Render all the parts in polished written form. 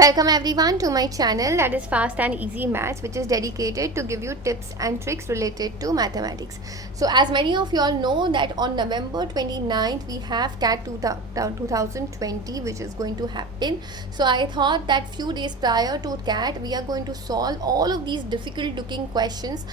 Welcome everyone to my channel, that is Fast and Easy Maths, which is dedicated to give you tips and tricks related to mathematics. So as many of you all know that on November 29th we have CAT 2020 which is going to happen. So I thought that few days prior to CAT we are going to solve all of these difficult looking questions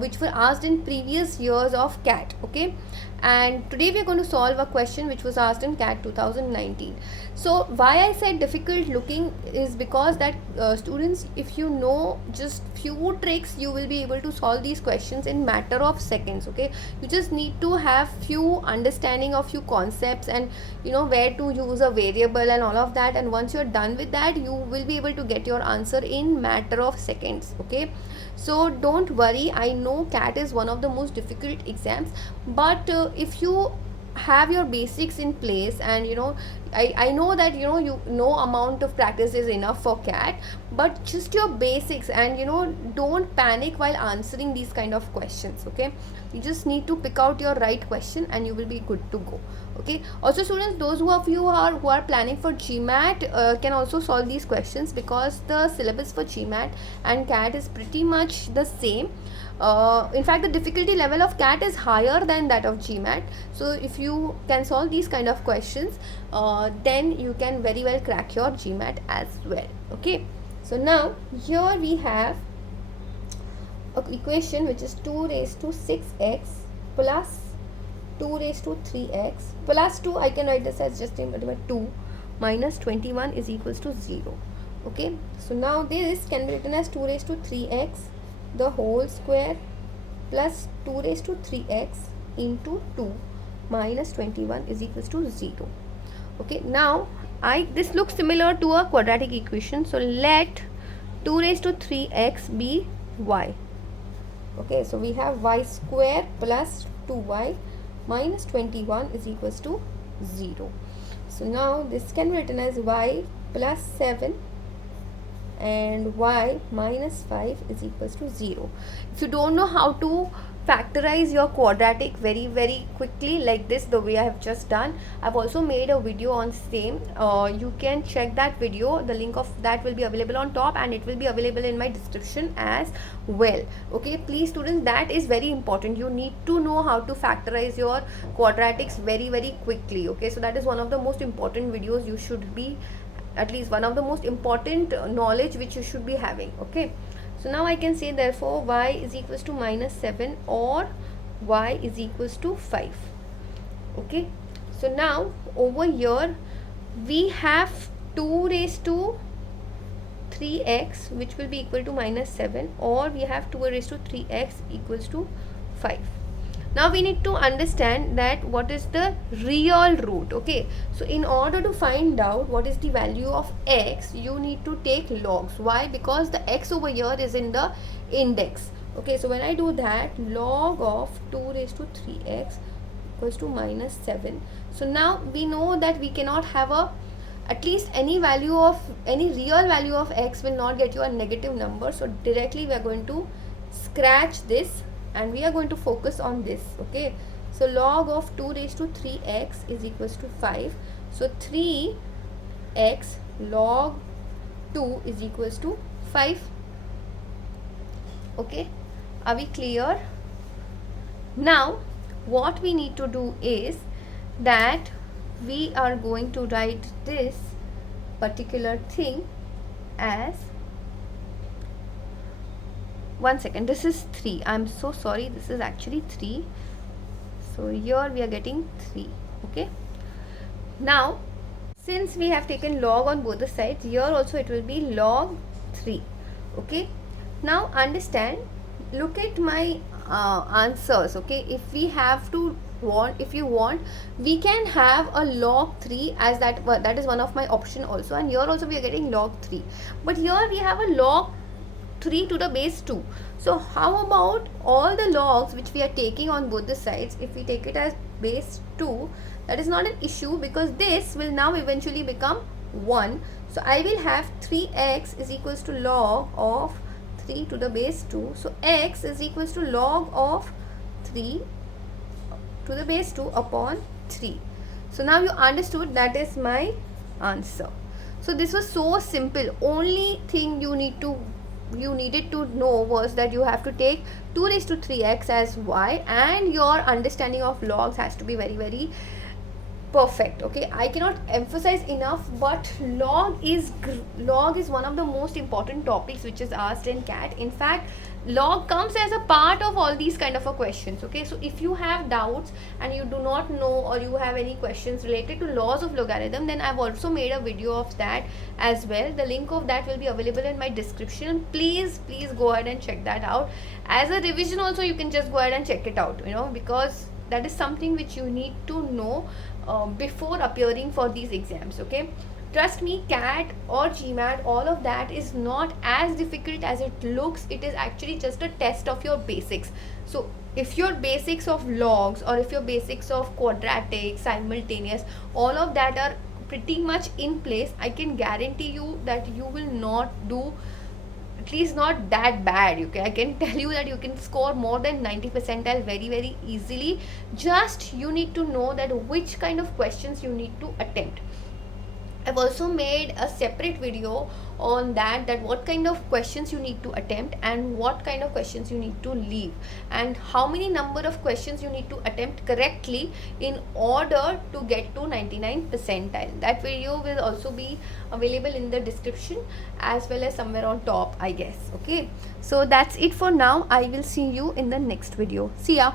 which were asked in previous years of CAT. Okay, and today we are going to solve a question which was asked in CAT 2019. So why I said difficult looking is because that students, if you know just few tricks, you will be able to solve these questions in matter of seconds. Okay, you just need to have few understanding of few concepts and where to use a variable and all of that, and once you're done with that you will be able to get your answer in matter of seconds. Okay, so don't worry, I know CAT is one of the most difficult exams, but if you have your basics in place, and I know that no amount of practice is enough for CAT, but just your basics, and don't panic while answering these kind of questions. Okay, you just need to pick out your right question and you will be good to go. Okay, also students, those who are planning for GMAT can also solve these questions, because the syllabus for GMAT and CAT is pretty much the same. In fact, the difficulty level of CAT is higher than that of GMAT. So if you can solve these kind of questions, then you can very well crack your GMAT as well. Okay, so now here we have an equation which is 2 raised to 6x plus 2 raised to 3x plus 2. I can write this as just 2 minus 21 is equals to 0. Okay, so now this can be written as 2 raised to 3x the whole square plus 2 raised to 3x into 2 minus 21 is equals to 0. Okay, now this looks similar to a quadratic equation, so let 2 raised to 3x be y. Okay, so we have y square plus 2y minus 21 is equals to 0. So now this can be written as y plus 7 and y minus 5 is equals to 0. If you don't know how to factorize your quadratic very quickly like this, the way I have just done, I've also made a video on same. You can check that video. The link of that will be available on top, and it will be available in my description as well. Okay, please students, that is very important. You need to know how to factorize your quadratics very quickly. Okay, so that is one of the most important videos you should be, at least one of the most important knowledge which you should be having. Okay, so now I can say therefore y is equals to minus 7 or y is equals to 5. Okay, so now over here we have 2 raised to 3x which will be equal to minus 7, or we have 2 raised to 3x equals to 5. Now we need to understand that what is the real root. Okay, so in order to find out what is the value of x, you need to take logs. Why? Because the x over here is in the index. Okay, so when I do that, log of 2 raised to 3x equals to minus 7. So now we know that we cannot have at least any real value of x will not get you a negative number. So directly we are going to scratch this and we are going to focus on this. Okay, so log of 2 raised to 3x is equals to 5. So 3x log 2 is equals to 5. Okay, are we clear? Now what we need to do is that we are going to write this particular thing as, one second, this is 3. I'm so sorry, this is actually 3. So here we are getting 3. Okay, now since we have taken log on both the sides, here also it will be log 3. Okay, now understand, look at my answers. Okay, if you want, we can have a log 3 as that is one of my option also, and here also we are getting log 3, but here we have a log 3 to the base 2. So how about all the logs which we are taking on both the sides? If we take it as base 2, that is not an issue, because this will now eventually become 1. So I will have 3x is equals to log of 3 to the base 2. So x is equals to log of 3 to the base 2 upon 3. So now you understood, that is my answer. So this was so simple. Only thing you needed to know was that you have to take 2 raised to 3x as y, and your understanding of logs has to be very very perfect. Okay, I cannot emphasize enough, but log is one of the most important topics which is asked in CAT. In fact, log comes as a part of all these kind of a questions. Okay, so if you have doubts and you do not know, or you have any questions related to laws of logarithm, then I've also made a video of that as well. The link of that will be available in my description. Please go ahead and check that out. As a revision also, you can just go ahead and check it out, because that is something which you need to know before appearing for these exams. Okay, trust me, CAT or GMAT, all of that is not as difficult as it looks. It is actually just a test of your basics. So if your basics of logs, or if your basics of quadratic, simultaneous, all of that are pretty much in place, I can guarantee you that you will not do, at least not that bad. Okay, I can tell you that you can score more than 90 percentile very very easily. Just you need to know that which kind of questions you need to attempt. I've also made a separate video on that what kind of questions you need to attempt, and what kind of questions you need to leave, and how many number of questions you need to attempt correctly in order to get to 99 percentile. That video will also be available in the description, as well as somewhere on top, I guess. Okay, so that's it for now. I will see you in the next video. See ya.